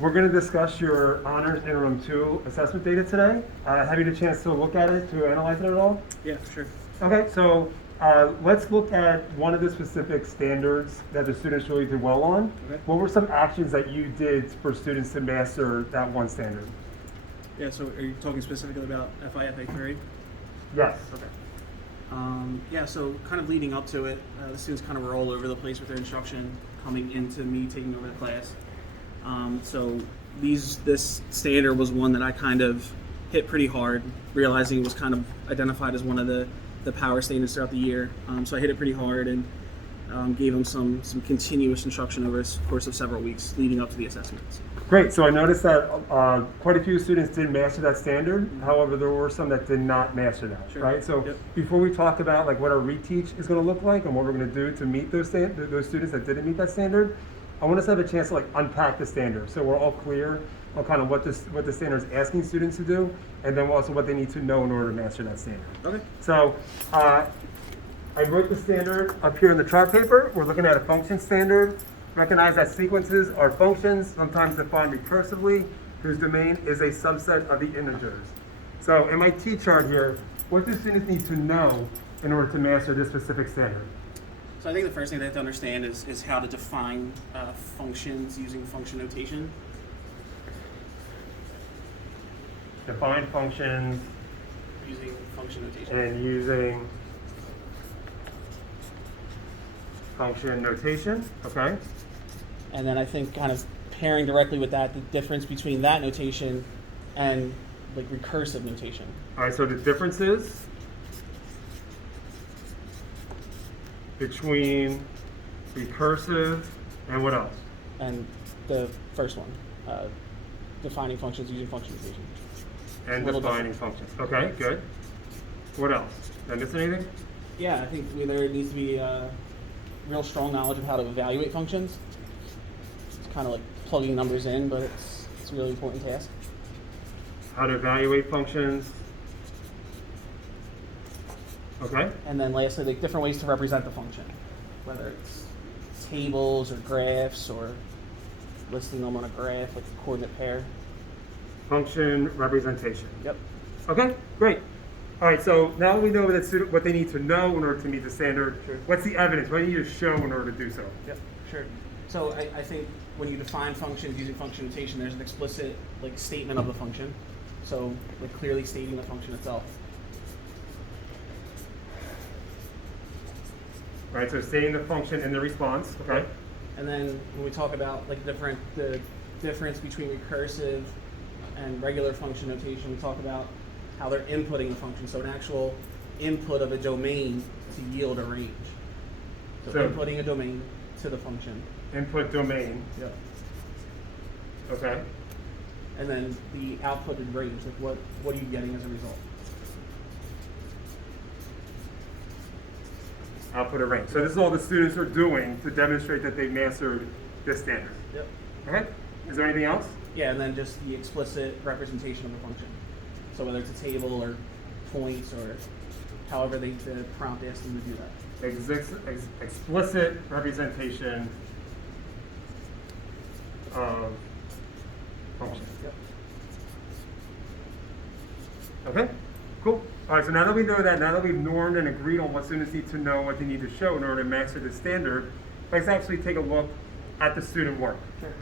we're going to discuss your honors interim 2 assessment data today. Have you had a chance to look at it, to analyze it at all? Yeah, for sure. Okay, so let's look at one of the specific standards that the students really did well on. Okay. What were some actions that you did for students to master that one standard? Yeah, so are you talking specifically about FIFA3? Yes. Okay. Yeah, so kind of leading up to it, the students kind of were all over the place with their instruction coming into me taking over the class. So this standard was one that I kind of hit pretty hard, realizing it was kind of identified as one of the power standards throughout the year. So I hit it pretty hard and gave them some continuous instruction over the course of several weeks leading up to the assessments. Great. So I noticed that quite a few students did master that standard. However, there were some that did not master that, Sure. right? So Yep. before we talk about like what our reteach is going to look like and what we're going to do to meet those students that didn't meet that standard, I want us to have a chance to like unpack the standard so we're all clear on kind of what the standard is asking students to do, and then also what they need to know in order to master that standard. Okay. So I wrote the standard up here in the chart paper. We're looking at a function standard. Recognize that sequences are functions, sometimes defined recursively, whose domain is a subset of the integers. So in my T chart here, what do students need to know in order to master this specific standard? So I think the first thing they have to understand is how to define functions using function notation. Define functions Using function notation. and using function notation, okay? And then I think kind of pairing directly with that, the difference between that notation and like recursive notation. All right, so the differences between recursive and what else? And the first one, defining functions using function notation. And Little defining functions. Okay, good. What else? Did I miss anything? Yeah, I think there needs to be real strong knowledge of how to evaluate functions. It's kind of like plugging numbers in, but it's a really important task. How to evaluate functions. Okay. And then lastly, like different ways to represent the function, whether it's tables or graphs or listing them on a graph, like a coordinate pair. Function representation. Yep. Okay, great. All right, so now we know that what they need to know in order to meet the standard. Sure. What's the evidence? What do you need to show in order to do so? Yep. Sure. So I think when you define functions using function notation, there's an explicit like statement of the function. So like clearly stating the function itself. All right, so stating the function in the response. Okay. And then when we talk about like the difference between recursive and regular function notation, we talk about how they're inputting the function. So an actual input of a domain to yield a range. So inputting a domain to the function. Input domain. Yep. Okay. And then the outputted range, like what are you getting as a result? Output a range. So this is all the students are doing to demonstrate that they mastered this standard. Yep. Okay. Is there anything else? Yeah, and then just the explicit representation of the function. So whether it's a table or points or however the prompt asks them to do that. Explicit representation of function. Yep. Okay, cool. All right, so now that we know that, now that we've normed and agreed on what students need to know, what they need to show in order to master the standard, let's actually take a look at the student work. Sure.